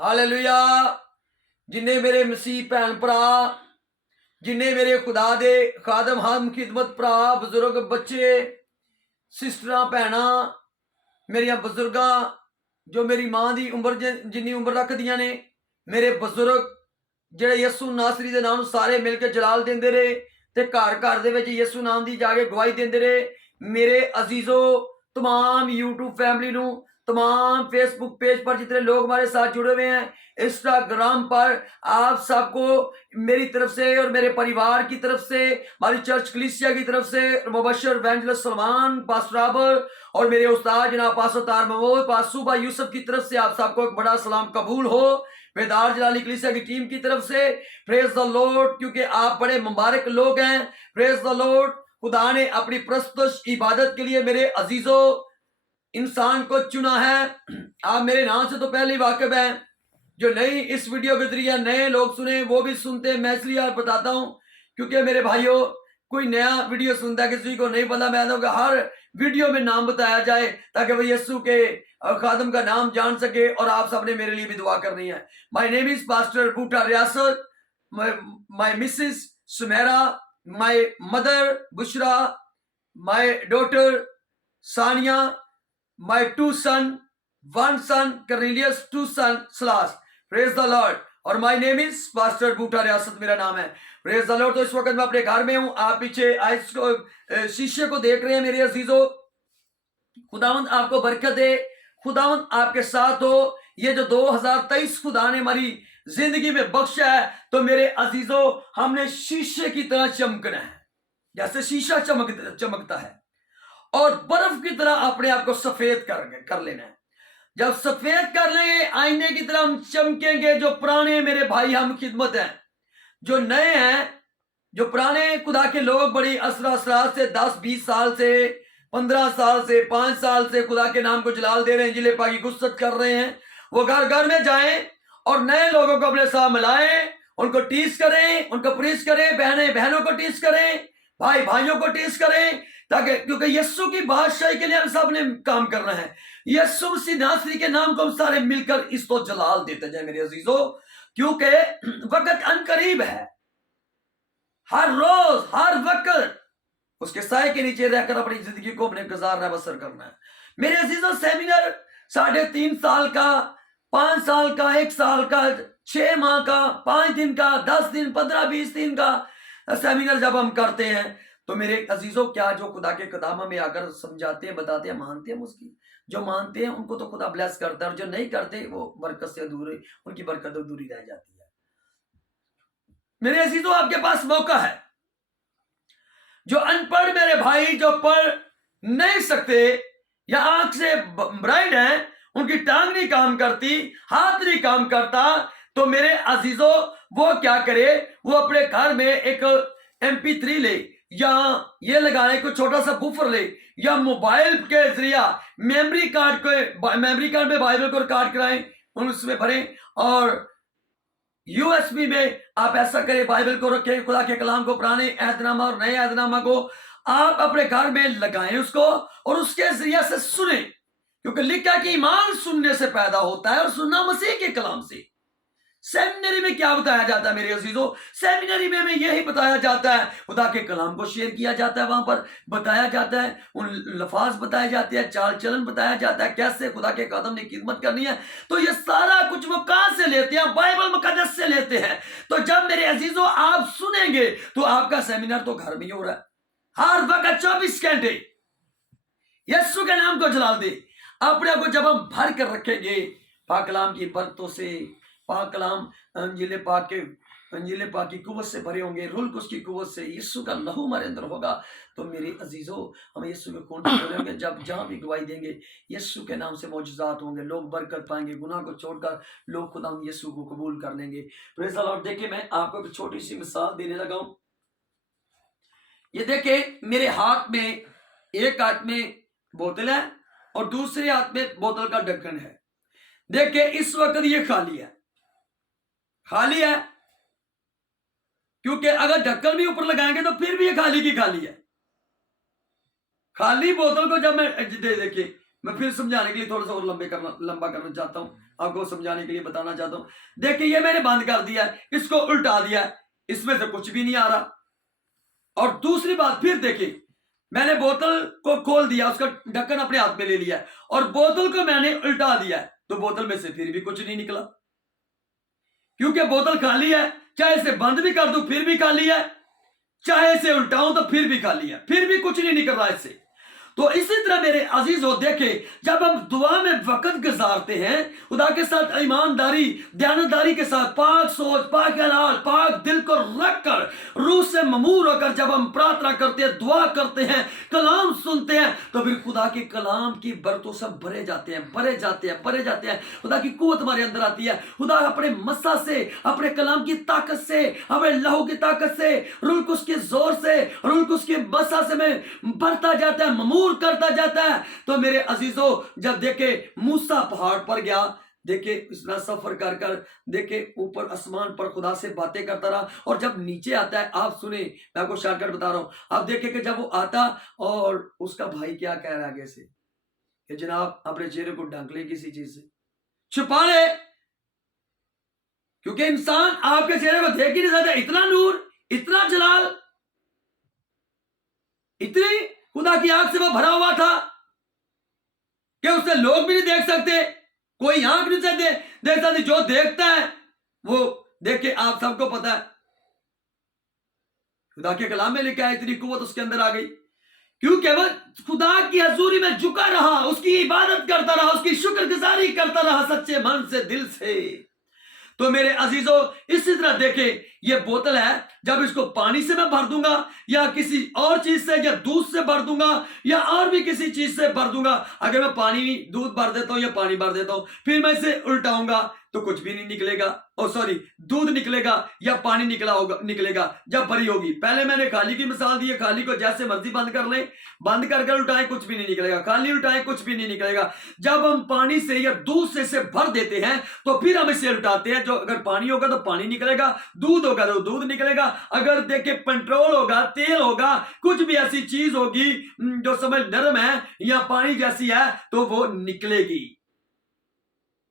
Hallelujah. जिन्हें मेरे मसीह भैन भरा, जिन्हें मेरे खुदा दे खादम हम खिदमत भरा, बजुर्ग बच्चे, सिस्टरां भैनां, मेरिया बजुर्गां जो मेरी मां की उम्र जिन्नी उम्र रखदियां ने, मेरे बजुर्ग ਜਿਹੜੇ ਯਿਸੂ ਨਾਸਰੀ ਦੇ ਨਾਮ ਨੂੰ ਸਾਰੇ ਮਿਲ ਕੇ ਜਲਾਲ ਦਿੰਦੇ ਰਹੇ ਤੇ ਘਰ ਘਰ ਦੇ ਵਿੱਚ ਯਿਸੂ ਨਾਮ ਦੀ ਜਾ ਕੇ ਗਵਾਹੀ ਦਿੰਦੇ ਰਹੇ। मेरे अजीजों, तमाम यूट्यूब फैमिली नु, तमाम फेसबुक पेज पर जितने लोग हमारे साथ जुड़े हुए हैं, इंस्टाग्राम पर, आप सबको मेरी तरफ से और मेरे परिवार की तरफ से, हमारी चर्च कलीसिया की तरफ से, मुबशर एवेंजलिस्ट सलमान, पास्टर आबर और मेरे उस्ताद जनाब पास्टर तार महमूद, पास्टर सुबा यूसुफ की तरफ से आप सबको एक बड़ा सलाम कबूल हो। बेदार जलाली कलीसिया की टीम की तरफ से प्रेज द लॉर्ड, क्योंकि आप बड़े मुबारक लोग हैं। Praise the Lord. खुदा ने अपनी प्रस्तुत इबादत के लिए मेरे अजीजों इंसान को चुना है। आप मेरे नाम से तो पहले ही वाकिफ हैं, जो नई इस वीडियो के जरिए नए लोग सुने वो भी सुनते हैं। मैं इसलिए आप बताता हूं क्योंकि मेरे भाइयों, कोई नया वीडियो सुनता है, किसी को नहीं पता, मैं तो हर वीडियो में नाम बताया जाए ताकि वह यीशु के खादम का नाम जान सके। और आप सबने मेरे लिए भी दुआ करनी है। My name is pastor Boota Riasat, my Mrs Sumera, my mother Bushra, my daughter Sania, my 2 son, 1 son Cornelius, 2 son Slash. Praise the Lord. और my name is Pastor बूटा रियासत मेरा नाम है। Praise the Lord. तो इस वक्त मैं अपने घर में हूं। आप पीछे आइस को शीशे को देख रहे हैं मेरे अजीजों। खुदावंद आपको बरकत दे, खुदावंद आपके साथ हो। ये जो 2023 खुदा ने हमारी जिंदगी में बख्शा है, तो मेरे अजीजों हमने शीशे की तरह चमकना है, जैसे शीशा चमकता है, और बर्फ की तरह अपने आप को सफेद कर लेना है। जब सफेद कर लेंगे, आईने की तरह हम चमकेंगे। जो पुराने मेरे भाई हम खिदमत हैं, जो नए हैं, जो पुराने खुदा के लोग बड़ी असरात से 10-20 साल से, 15 साल से, 5 साल से खुदा के नाम को जलाल दे रहे हैं, जिले पाकी गुस्सत कर रहे हैं, वो घर घर में जाएं और नए लोगों को अपने साथ मिलाएं, उनको टीस करें, उनको प्रीच करें, बहनों को टीस करें, भाइयों को टीस करें, ताकि क्योंकि यीशु की बादशाही के लिए हम सब ने काम करना है। यीशु मसीह नासरी के नाम को हम सारे मिलकर इसको जलाल देते जाए मेरे अजीजों, क्योंकि वक्त अनकरीब है। हर रोज हर वक्त उसके साए के नीचे रहकर अपनी जिंदगी को अपने गुजारना बसर करना है मेरे अजीजों। सेमिनार 3.5 साल का, 5 साल का, 1 साल का, 6 माह का, 5 दिन का, 10 दिन, 15-20 दिन का सेमिनार जब हम करते हैं, तो मेरे अजीजों क्या जो खुदा के कदम में आकर समझाते हैं, बताते हैं, मानते हैं उसकी, जो मानते हैं उनको तो खुदा ब्लेस करता है, और जो नहीं करते वो बरकत से अधूरे, उनकी बरकत अधूरी रह जाती है। मेरे अजीजों आपके पास मौका है। जो अनपढ़ मेरे भाई, जो पढ़ नहीं सकते या आंख से ब्राइट हैं, उनकी टांग नहीं काम करती, हाथ नहीं काम करता, तो मेरे अजीजों वो क्या करे, वो अपने घर में एक MP3 ले, या ये लगाने को छोटा सा बुफर ले, या मोबाइल के जरिया मेमोरी कार्ड में बाइबल को रिकॉर्ड कराएं, उसमें भरें, और USB में आप ऐसा करें, बाइबल को रखें, खुदा के कलाम को, पुराने अहदनामा और नए अहदनामा को आप अपने घर में लगाएं उसको, और उसके जरिए से सुने, क्योंकि लिखा कि ईमान सुनने से पैदा होता है और सुनना मसीह के कलाम से। सेमिनरी में क्या बताया जाता है मेरे अजीजों? सेमिनरी में यही बताया जाता है, खुदा के कलाम को शेयर किया जाता है, वहां पर बताया जाता है, उन लफाज बताए जाते हैं, चाल चलन बताया जाता है, कैसे खुदा के कदम ने खिदमत करनी है। तो ये सारा कुछ वो कहां से लेते हैं? बाइबल मुकद्दस से लेते हैं। तो जब मेरे अजीजों आप सुनेंगे, तो आपका सेमिनार तो घर में ही हो रहा है, हर वक्त 24 घंटे यीशु के नाम को जलाल दे। अपने को जब हम भर कर रखेंगे पाक कलाम की बरकतों से, पाक कलाम अंजील पाक की कुव्वत से भरे होंगे, रूल कुछ की कुव्वत से, यीशु का लहू हमारे अंदर होगा, तो मेरे अजीजों हम यीशु के खून से होंगे। जब जहां भी गवाही देंगे, यीशु के नाम से मौजूदात होंगे, लोग बरकत पाएंगे, गुनाह को छोड़कर लोग खुदा यीशु को कबूल कर लेंगे। Praise the Lord. देखिए, मैं आपको एक छोटी सी मिसाल देने लगा हूं। ये देखिए, मेरे हाथ में, एक हाथ में बोतल है और दूसरे हाथ में बोतल का ढक्कन है। देखिए, इस वक्त ये खाली है, खाली है, क्योंकि अगर ढक्कन भी ऊपर लगाएंगे तो फिर भी ये खाली की खाली है। खाली बोतल को जब मैं देखिए, मैं फिर समझाने के लिए थोड़ा सा और लंबा करना चाहता हूं। आपको समझाने के लिए बताना चाहता हूं। देखिए ये मैंने बंद कर दिया है, इसको उल्टा दिया है, इसमें से कुछ भी नहीं आ रहा। और दूसरी बात फिर देखिए, मैंने बोतल को खोल दिया, उसका ढक्कन अपने हाथ में ले लिया है और बोतल को मैंने उल्टा दिया है, तो बोतल में से फिर भी कुछ नहीं निकला, क्योंकि बोतल खाली है। चाहे इसे बंद भी कर दूं फिर भी खाली है, चाहे इसे उल्टाऊं तो फिर भी खाली है, फिर भी कुछ नहीं निकल रहा इससे। तो इसी तरह मेरे अजीजों देखे, जब हम दुआ में वक्त गुजारते हैं खुदा के साथ ईमानदारी दयानतदारी के साथ, पाक सोच, पाक ख्याल, पाक दिल को रखकर, रूह से ममूर होकर जब हम प्रार्थना करते हैं, दुआ करते हैं, कलाम सुनते हैं, तो फिर खुदा के कलाम की बरतों से भरे जाते हैं, भरे जाते हैं, भरे जाते हैं। खुदा की कुव्वत हमारे अंदर आती है। खुदा अपने मस्सा से, अपने कलाम की ताकत से, अपने लहू की ताकत से, रूह कुस के जोर से, रूह कुस के मस्सा से में भरता जाता है, ममूर करता जाता है। तो मेरे अजीजों, जब देखे मूसा पहाड़ पर गया, देखे इतना सफर कर कर, देखे ऊपर आसमान पर खुदा से बातें करता रहा, और जब नीचे आता है, आप सुने, मैं आपको शॉर्टकट बता रहा हूं। आप देखे कि जब वो आता और उसका भाई क्या कह रहा है आगे से, कि जनाब अपने चेहरे को ढक ले, किसी चीज से छुपा ले, क्योंकि इंसान आपके चेहरे को देख ही नहीं सकता। इतना नूर, इतना जलाल, इतनी खुदा की आंख से वो भरा हुआ था कि उसे लोग भी नहीं देख सकते, कोई आंख नहीं से देख सकती। जो देखता है वो देख के, आप सबको पता है खुदा के कलाम में लिखा है, इतनी कुव्वत उसके अंदर आ गई, क्योंकि वह खुदा की हजूरी में झुका रहा, उसकी इबादत करता रहा, उसकी शुक्रगुजारी करता रहा सच्चे मन से, दिल से। तो मेरे अजीजों, इसी तरह देखे, ये बोतल है, जब इसको पानी से मैं भर दूंगा या किसी और चीज से, या दूध से भर दूंगा या और भी किसी चीज से भर दूंगा, अगर मैं पानी दूध भर देता हूं या पानी भर देता हूं, फिर मैं इसे उल्टाऊंगा तो कुछ भी नहीं निकलेगा, दूध निकलेगा या पानी निकलेगा जब भरी होगी। पहले मैंने खाली की मिसाल दी है, खाली को जैसे मर्जी बंद कर लें, बंद करके उल्टाएं, कुछ भी नहीं निकलेगा, खाली उल्टाएं, कुछ भी नहीं निकलेगा। जब हम पानी से या दूध से इसे भर देते हैं तो फिर हम इसे उल्टाते हैं, जो अगर पानी होगा तो पानी निकलेगा, दूध होगा तो दूध निकलेगा, अगर देखे पेट्रोल होगा, तेल होगा, कुछ भी ऐसी चीज होगी जो समझ नरम है या पानी जैसी है, तो वो निकलेगी,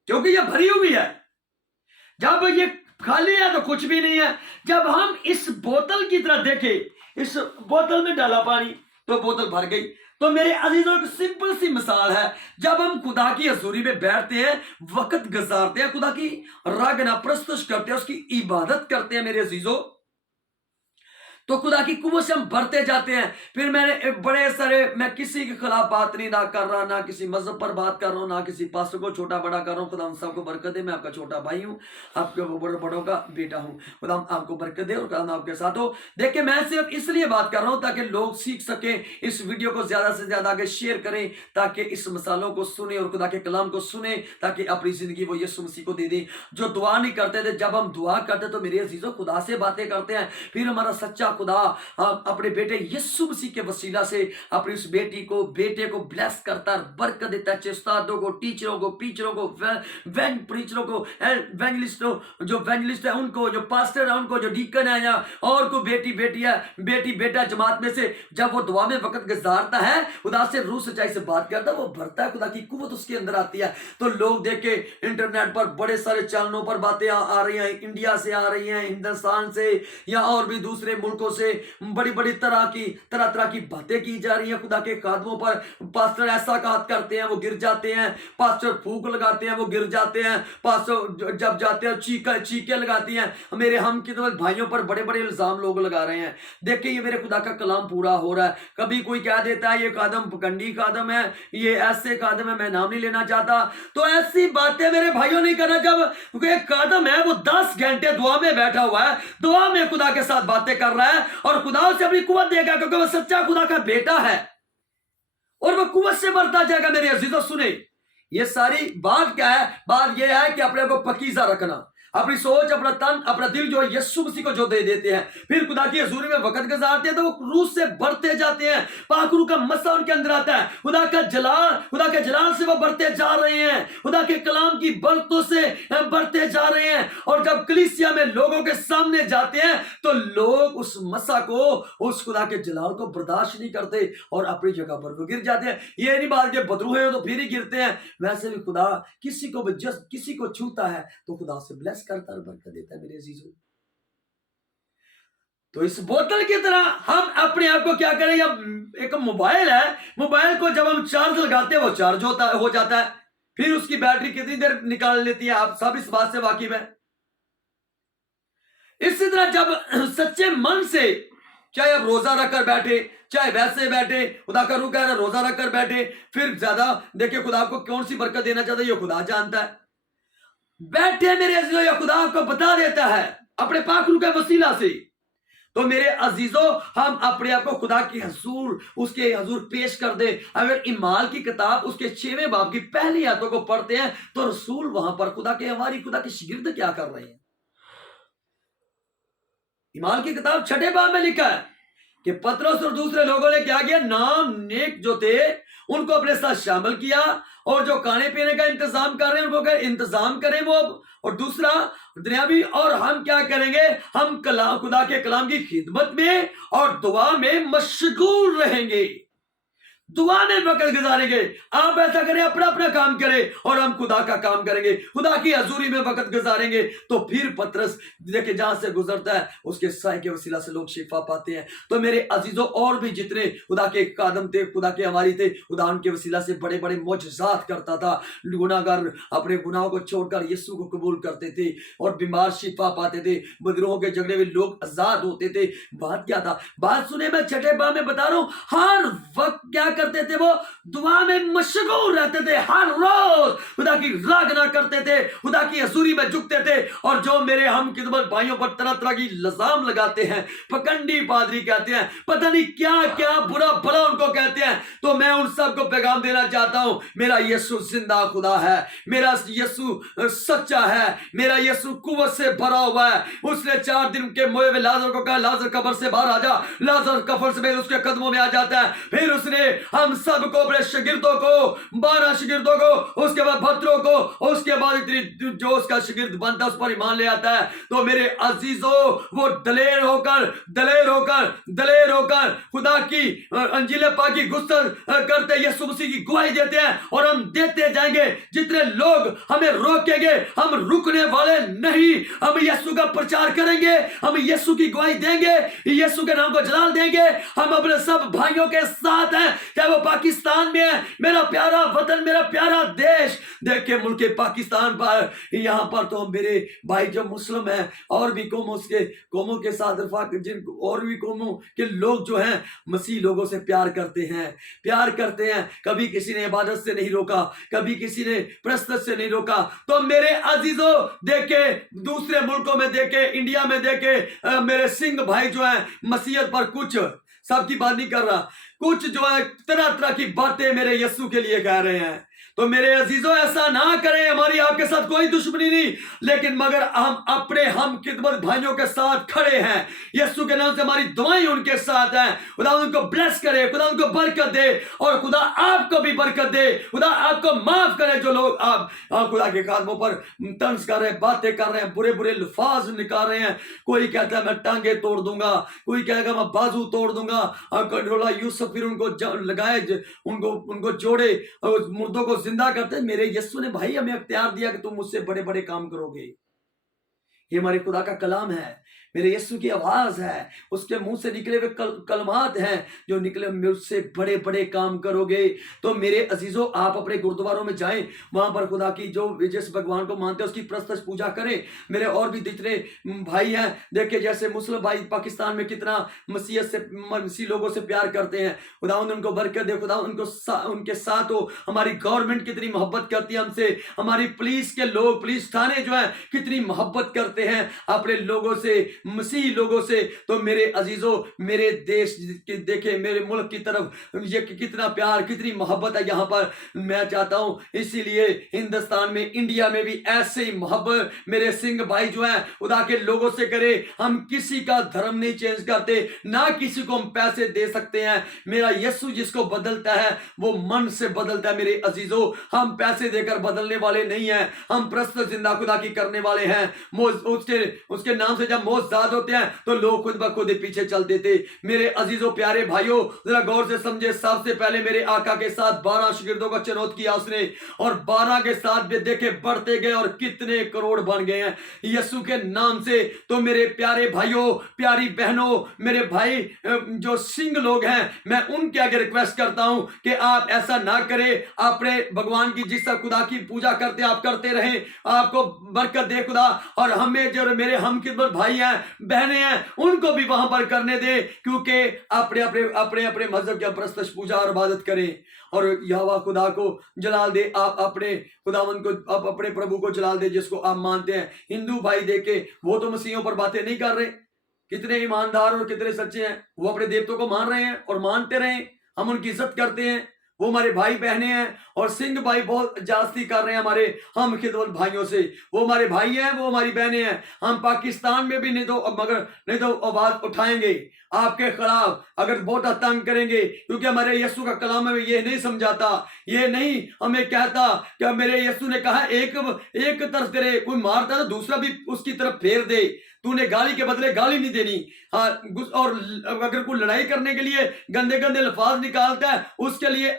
क्योंकि ये भरी हुई है। जब ये खाली है तो कुछ भी नहीं है। जब हम इस बोतल की तरह देखें, इस बोतल में डाला पानी तो बोतल भर गई। तो मेरे अजीजों, एक सिंपल सी मिसाल है, जब हम खुदा की हजूरी में बैठते हैं, वक्त गुजारते हैं, खुदा की रागना प्रस्तुत करते हैं, उसकी इबादत करते हैं मेरे अजीजों, तो खुदा की कुव्वत से हम बढ़ते जाते हैं। फिर मैंने बड़े सारे, मैं किसी के खिलाफ बात नहीं ना कर रहा, ना किसी मजहब पर बात कर रहा हूँ, ना किसी पास्टर को छोटा बड़ा कर रहा हूँ। खुदा हम सबको बरकत दे। मैं आपका छोटा भाई हूँ, आपके बड़ों का बेटा हूँ। खुदा आपको बरकत दे और खुदा आपके साथ हो। देखिए, मैं सिर्फ इसलिए बात कर रहा हूँ ताकि लोग सीख सकें। इस वीडियो को ज्यादा से ज्यादा आगे शेयर करें, ताकि इस मिसालों को सुने और खुदा के कलाम को सुने, ताकि अपनी जिंदगी वो यीशु मसीह को दे दें। जो दुआ नहीं करते थे, जब हम दुआ करते तो मेरे अजीजों खुदा से बातें करते हैं, फिर हमारा सच्चा खुदा अपने बेटे यीशु मसीह के वसीला से अपनी उस बेटे को ब्लेस करता है, बरकत देता है। उस्तादों को, टीचरों को, प्रीचरों को, प्रीचरों को, एवेंजलिस्टों, जो एवेंजलिस्ट है उनको, जो पास्टर है उनको, जो डीकन है या और को बेटी बेटा जमात में से, जब वो दुआ में वक्त गुजारता है, खुदा से रूह सच्चाई से बात करता है, वो भरता है, खुदा की कुव्वत उसके अंदर आती है। तो लोग देखे इंटरनेट पर बड़े सारे चैनलों पर बातें आ रही हैं, इंडिया से आ रही हैं, हिंदुस्तान से या और भी दूसरे मुल्कों से, बड़ी बड़ी तरह की बातें की जा रही है खुदा के खादमों पर। पास्टर ऐसा घात करते हैं, वो गिर जाते हैं, पास्टर फूक लगाते हैं, वो गिर जाते हैं, पास्टर जब जाते हैं चीखें लगाती हैं। मेरे हम कितने भाइयों पर बड़े बड़े इल्जाम लोग लगा रहे हैं। देखिए, ये मेरे खुदा का कलाम पूरा हो रहा है। कभी कोई कह देता है ये खादम पकंडी खादम है, ये ऐसे खादम है, मैं नाम नहीं लेना चाहता। तो ऐसी बातें मेरे भाइयों नहीं करना। जब एक खादम है, वो 10 घंटे दुआ में बैठा हुआ है, दुआ में खुदा के साथ बातें कर रहा है और खुदा उसे अपनी कुव्वत देगा, क्योंकि वह सच्चा खुदा का बेटा है और वह कुव्वत से बढ़ता जाएगा। मेरे अजीजों सुने, ये सारी बात क्या है? बात यह है कि अपने को पकीजा रखना। अपनी सोच, अपना तन, अपना दिल जो है यीशु मसीह को जो दे देते हैं, फिर खुदा की हजूरी में वक्त गुजारते हैं, तो वो रूह से बढ़ते जाते हैं। पाक रूह का मसा उनके अंदर आता है, खुदा के जलाल से वो बढ़ते जा रहे हैं, खुदा के कलाम की बरतों से बढ़ते जा रहे हैं। और जब कलीसिया में लोगों के सामने जाते हैं तो लोग उस मसा को, उस खुदा के जलाल को बर्दाश्त नहीं करते और अपनी जगह पर वो गिर जाते हैं। ये नहीं बात कि बदरूहे हो तो फिर ही गिरते हैं, वैसे भी खुदा किसी को छूता है तो खुदा से ब्लेस करता है, बरकत देता है मेरे अजीजों। तो इस बोतल की तरह हम अपने आप को क्या करें, एक मोबाइल है, मोबाइल को जब हम चार्ज लगाते हैं वो चार्ज हो जाता है, फिर उसकी बैटरी कितनी देर निकाल लेती है, आप सब इस बात से वाकिफ है। इसी तरह जब सच्चे मन से, चाहे आप रोजा रखकर बैठे, चाहे वैसे बैठे, खुदा का रूह कह रहा है रोजा रखकर बैठे, फिर ज्यादा देखिए खुदा आपको कौन सी बरकत देना चाहता है ये खुदा जानता है। बैठे मेरे अजीजों, या खुदा आपको बता देता है अपने पाक रूह के वसीला से। तो मेरे अजीजों, हम अपने आप को खुदा की हजूर, उसके हजूर पेश कर दे। अगर इमाल की किताब उसके 6वें बाब की पहली आयतों को पढ़ते हैं तो रसूल वहां पर खुदा के शिगिर्द क्या कर रहे हैं। इमाल की किताब 6ठे बाब में लिखा है कि पतरस और दूसरे लोगों ने क्या किया, नाम नेक जो थे उनको अपने साथ शामिल किया, और जो खाने पीने का इंतजाम कर रहे हैं उनको इंतजाम करें वो। और दूसरा दुनियावी, और हम क्या करेंगे, हम खुदा के कलाम की खिदमत में और दुआ में मशगूल रहेंगे, दुआ में वक्त गुजारेंगे। आप ऐसा करें, अपना अपना काम करें और हम खुदा का काम करेंगे, खुदा की हजूरी में वक्त गुजारेंगे। तो फिर पतरस देखिए जहां से गुजरता है उसके साय के वसीला से लोग शिफा पाते हैं। तो मेरे अजीजों, और भी जितने खुदा के कादम थे, खुदा के हमारी थे, खुदा उनके वसीला से बड़े बड़े मोजज़ात करता था। गुनाहगार अपने गुनाहों को छोड़कर यीशु को कबूल करते थे और बीमार शिफा पाते थे, बदरूहों के झगड़े में लोग आजाद होते थे। बात क्या था, बात सुने, मैं 6ठे बाब में बता रहा हूं, हर वक्त क्या करते थे, वो दुआ में मशगूल रहते थे, हर रोज खुदा की रागना करते थे, खुदा की हजूरी में झुकते थे। और जो मेरे हम खिदमत भाइयों पर तरह तरह की लजाम लगाते हैं, पकंडी पादरी कहते हैं, पता नहीं क्या क्या बुरा भला उनको कहते हैं, तो मैं उन सबको पैगाम देना चाहता हूं, मेरा यीशु जिंदा खुदा है, मेरा यीशु सच्चा है, मेरा यीशु कुव्वत से भरा हुआ है। उसने 4 दिन के मोए हुए लाजर को कहा, लाजर कब्र से बाहर आ जा, लाजर कब्र से उसके कदमों में आ जाता है। फिर उसने हम सबको, अपने शागिर्दों को, 12 शागिर्दों को, उसके बाद भत्रों को, उसके बाद इतनी जो उसका शागिर्द बनता है उस पर ईमान ले आता है। तो मेरे अजीजों, वो दलेर होकर खुदा की अंजील पाक की गुस्तख करते, यीशु मसीह की गवाही देते हैं, और हम देते जाएंगे। जितने लोग हमें रोकेंगे, हम रुकने वाले नहीं, हम यीशु का प्रचार करेंगे, हम यीशु की गवाही देंगे, यीशु के नाम को जलाल देंगे। हम अपने सब भाइयों के साथ हैं, चाहे वो पाकिस्तान में है, मेरा प्यारा वतन, मेरा प्यारा देश। देखिए मुल्क पाकिस्तान पर, यहां पर तो मेरे भाई जो मुस्लिम है और भी कौमों के साथ जिन और भी कौमों के लोग जो हैं मसीह लोगों से प्यार करते हैं। कभी किसी ने इबादत से नहीं रोका, कभी किसी ने प्रस्तुत से नहीं रोका। तो मेरे अजीजों, देखे दूसरे मुल्कों में, देखे इंडिया में, देखे मेरे सिंह भाई जो है मसीहत पर, कुछ सबकी बात नहीं कर रहा, कुछ जो है तरह तरह की बातें मेरे यीशु के लिए कह रहे हैं। तो मेरे अजीजों, ऐसा ना करें, हमारी आपके साथ कोई दुश्मनी नहीं, लेकिन मगर हम अपने हम खिदमत भाइयों के साथ खड़े हैं। यीशु के नाम से हमारी दुआएं उनके साथ हैं। खुदा उनको ब्लेस करे, खुदा उनको बरकत दे, और खुदा आपको भी बरकत दे, खुदा आपको माफ करे। जो लोग आप खुदा के कदमों पर तंज कर रहे हैं, बातें कर रहे हैं, बुरे बुरे अल्फाज निकाल रहे हैं, कोई कहता है मैं टांगे तोड़ दूंगा, कोई कहेगा मैं बाजू तोड़ दूंगा, कंट्रोला यूसुफ फिर उनको लगाए, उनको जोड़े, मुर्दों को जिंदा करते। मेरे यीशु ने भाई हमें अख्तियार दिया कि तुम मुझसे बड़े बड़े काम करोगे। ये हमारे खुदा का कलाम है, मेरे यीशु की आवाज है, उसके मुंह से निकले हुए कलमात हैं जो निकले, मुझसे बड़े बड़े काम करोगे। तो मेरे अजीजों, आप अपने गुरुद्वारों में जाएं, वहां पर खुदा की जो जिस भगवान को मानते हैं उसकी प्रत्यक्ष पूजा करें। मेरे और भी जितने भाई हैं, देखिए जैसे मुस्लिम भाई पाकिस्तान में कितना मसीह लोगों से प्यार करते हैं, खुदा उनको बरकत दे, खुदा उनके साथ हो। हमारी गवर्नमेंट कितनी मोहब्बत करती है हमसे, हमारी पुलिस के लोग, पुलिस थाने जो है कितनी मोहब्बत करते करते हैं अपने लोगों से, मसीह लोगों से, तो मेरे अजीजों, मेरे देश की देखे, मेरे मुल्क की तरफ ये कितना प्यार, कितनी मोहब्बत है यहाँ पर। मैं चाहता हूँ इसीलिए हिंदुस्तान में, इंडिया में भी ऐसे ही मोहब्बत मेरे सिंह भाई जो है खुदा के लोगों से करे। हम किसी का धर्म नहीं चेंज करते, ना किसी को हम पैसे दे सकते हैं। मेरा यीशु जिसको बदलता है वो मन से बदलता है मेरे अजीजों। हम पैसे देकर बदलने वाले नहीं हैं, हम प्रस्तुत जिंदा खुदा की करने वाले हैं। उसके नाम से जब मोज़ाद होते हैं तो लोग खुद ब खुद पीछे चल देते। मेरे अजीजों प्यारे भाइयों, जरा गौर से समझे। सबसे पहले मेरे आका के साथ 12 शागिर्दों का चुनौत किया उसने, और 12 के साथ भी देखे बढ़ते गए और कितने करोड़ बन गए हैं यीशु के नाम से। तो मेरे प्यारे भाइयों, प्यारी बहनों, मेरे भाई जो सिंह लोग हैं, मैं उनके आगे रिक्वेस्ट करता हूं कि आप ऐसा ना करें। अपने भगवान की जिस खुदा की पूजा करते आप करते रहें, आपको बरकत दे खुदा। और हमें जो मेरे हम खिदमत भाई हैं, बहनें हैं, उनको भी वहां पर करने दें, क्योंकि अपने अपने अपने अपने मजहब की प्रस्तुत पूजा और इबादत करें और यहोवा खुदा को जलाल दे। आप अपने खुदावन को, आप अपने प्रभु को जलाल दे जिसको आप मानते हैं। हिंदू भाई देखे, वो तो मसीहों पर बातें नहीं कर रहे, कितने ईमानदार और कितने सच्चे हैं, वो अपने देवतों को मान रहे हैं और मानते रहे, हम उनकी इज्जत करते हैं, वो हमारे भाई बहने हैं। और सिंह भाई बहुत जास्ती कर रहे हैं हमारे हम खिदमत भाइयों से, वो हमारे भाई हैं, वो हमारी बहनें हैं। हम पाकिस्तान में भी नहीं तो आवाज उठाएंगे आपके खिलाफ, अगर बहुत तंग करेंगे, क्योंकि हमारे यीशु का कलाम में ये नहीं समझाता, ये नहीं हमें कहता कि मेरे यीशु ने कहा एक तरफ तेरे कोई मारता है तो दूसरा भी उसकी तरफ फेर दे, तूने गाली के बदले गाली नहीं देनी। हाँ, और अगर कोई लड़ाई करने के लिए गंदे गंदे लफाज निकालता है, उसके लिए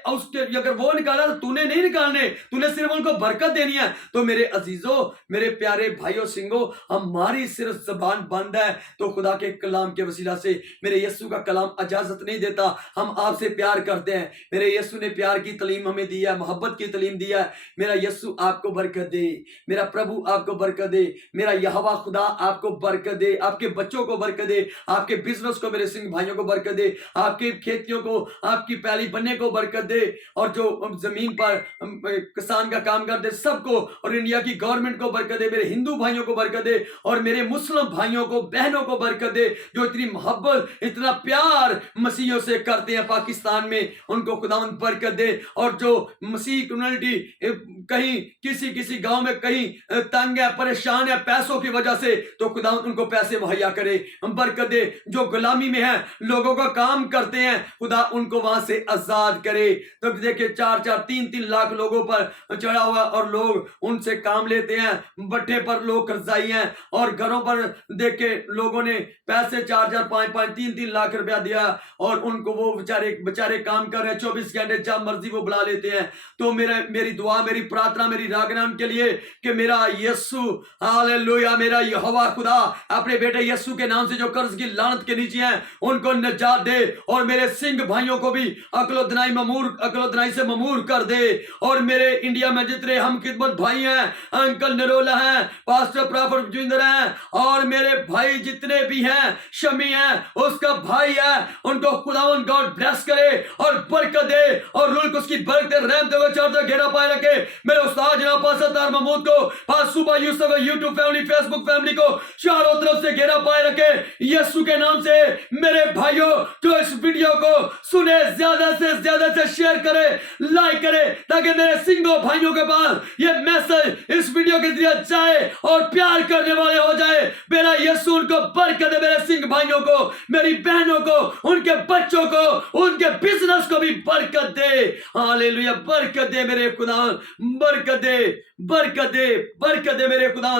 अगर वो निकाला तो तूने नहीं निकालने, तूने सिर्फ उनको बरकत देनी है। तो मेरे अजीजों, मेरे प्यारे भाइयों सिंगों, हमारी सिर्फ जबान बंद है तो खुदा के कलाम के वसीला से मेरे यीशु का कलाम इजाजत नहीं देता। हम आपसे प्यार करते हैं, मेरे यीशु ने प्यार की तालीम हमें दी है, मोहब्बत की तालीम दी है। मेरा यीशु आपको बरकत दे, मेरा प्रभु आपको बरकत दे, मेरा यहोवा खुदा आपको बरकत दे, आपके बच्चों को बरकत दे, आपके बिजनेस को, मेरे सिंह भाइयों को बरकत दे, आपके खेतियों को, आपकी पैली बनने को बरकत दे, और जो जमीन पर किसान का काम करते सबको, और इंडिया की गवर्नमेंट को बरकत दे, मेरे हिंदू भाइयों को बरकत दे, और मेरे मुस्लिम भाइयों को, बहनों को बरकत दे, जो इतनी मोहब्बत, इतना प्यार मसीहों से करते हैं पाकिस्तान में, उनको खुदावंद बरकत दे। और जो मसीह कम्युनिटी कहीं किसी गांव में कहीं तंग है, परेशान है पैसों की वजह से, तो खुदावंद उनको पैसे मुहैया करे, बरकत दे। जो गुलामी में है, लोगों का काम करते हैं, खुदा उनको वहां से आजाद करे। तो देखिए 4-4, 3-3 लाख लोगों पर चढ़ा हुआ, और लोग उनसे काम लेते हैं, बट्टे पर लोग कर्जाई हैं, और घरों पर देखे लोगों ने पैसे 4-4, 5-5, 3-3 लाख रुपया दिया, और उनको वो बेचारे काम कर रहे हैं 24 घंटे, जब मर्जी वो बुला लेते हैं। तो मेरी दुआ, मेरी प्रार्थना, मेरी रागना उनके लिए कि मेरा यीशु, हालेलुया, मेरा यहोवा खुदा अपने बेटे यीशु के नाम से जो कर्ज की लानत के नीचे हैं, उनको निजात दे, और मेरे सिंह भाइयों को भी अक्ल दनाई से ममूर कर दे। और मेरे इंडिया में जितने हम खिदमत भाई हैं, अंकल नरोला हैं, पास्टर प्रॉफेट जिंदर हैं, और मेरे भाई जितने भी हैं, शमी हैं, उसका भाई है, उनको खुदावंद गॉड ब्लेस करे और बरकत दे, और रुल्क उसकी बरकत रहमत व चादर घेरा पाए रखे। मेरे उस्ताद जनाब पास्टर तार महमूद को, पास सुबह Yusuf YouTube family, Facebook family को चारों तरफ से घेरा पाए रखे यीशु के नाम से। मेरे भाइयों, जो इस वीडियो को सुने, ज्यादा से शेयर करे, लाइक करे, ताकि मेरे सिंगों भाइयों के पास ये मैसेज इस वीडियो के जरिए जाए और प्यार करने वाले हो जाए। मेरा यीशु उनको बरकत दे, मेरे सिंह भाइयों को, मेरी बहनों को, उनके बच्चों को, उनके बिजनेस को भी बरकत दे। हालेलुया, बरकत दे मेरे खुदा, बरकत दे, बरकत दे, बरकत दे मेरे खुदा।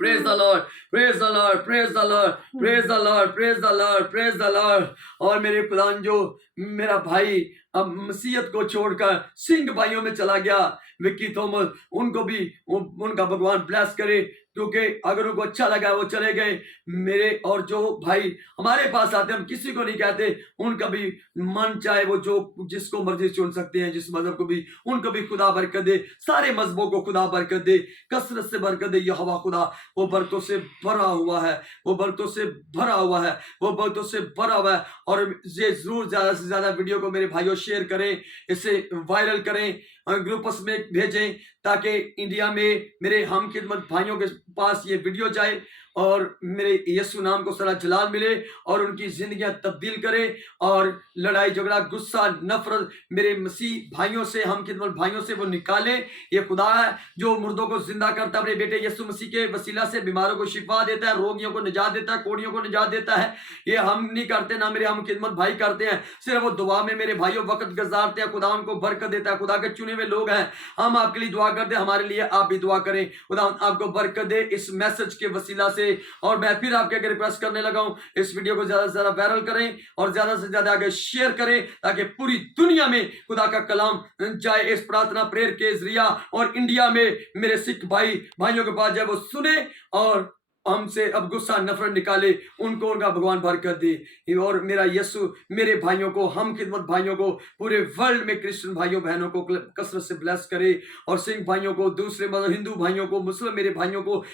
Praise the Lord, praise the Lord, praise the Lord, praise the Lord, praise the Lord, praise the Lord। और मेरे खुदा, जो मेरा भाई अब मसीहत को छोड़कर सिंह भाइयों में चला गया, विक्की थॉमस, उनको भी उनका भगवान ब्लेस करे, क्योंकि अगर उनको अच्छा लगा वो चले गए। मेरे और जो भाई हमारे पास आते हैं, हम किसी को नहीं कहते, उनका भी मन चाहे वो जो जिसको मर्जी चुन सकते हैं, जिस मजहब को भी, उनको भी खुदा बरकत दे, सारे मजहबों को खुदा बरकत दे, कसरत से बरकत दे। यहोवा खुदा वो बरकतों से भरा हुआ है, वो बरकतों से भरा हुआ है, वो बरकतों से भरा हुआ है। और ये जरूर ज्यादा से ज्यादा वीडियो को मेरे भाइयों शेयर करें, इसे वायरल करें, ग्रुप्स में भेजें, ताकि इंडिया में मेरे हम खिदमत भाइयों के पास ये वीडियो जाए और मेरे यीशु नाम को सारा जलाल मिले और उनकी जिंदगियां तब्दील करे और लड़ाई झगड़ा गुस्सा नफरत मेरे मसीह भाइयों से, हम खिदमत भाइयों से वो निकाले। ये खुदा है जो मुर्दों को जिंदा करता है, अपने बेटे यीशु मसीह के वसीला से बीमारों को शिफा देता है, रोगियों को निजात देता है, कोड़ियों को निजात देता है। ये हम नहीं करते, ना मेरे हम खिदमत भाई करते हैं, सिर्फ वो दुआ में मेरे भाइयों वक्त गुजारते हैं। खुदा उनको बरकत देता है, खुदा के चुने हुए लोग हैं। हम आपके लिए दुआ करते हैं, हमारे लिए आप भी दुआ करें। खुदा आपको बरकत दे इस मैसेज के वसीला से। और मैं फिर आपके आगे रिक्वेस्ट करने लगा हूं, इस वीडियो को ज्यादा से ज्यादा वायरल करें और ज्यादा से ज्यादा आगे शेयर करें, ताकि पूरी दुनिया में खुदा का कलाम जाए इस प्रार्थना प्रेयर के जरिया, और इंडिया में मेरे सिख भाइयों के पास जाए, वो सुने और हमसे अब गुस्सा नफरत निकाले, उनको उनका भगवान बरकत दे। और मेरा यीशु मेरे भाइयों को, हम खिदमत भाइयों को, पूरे वर्ल्ड में क्रिश्चियन भाइयों बहनों को कसरत से ब्लेस करे, और सिख भाइयों को, दूसरे हिंदू भाइयों को, मुस्लिम मेरे भाइयों को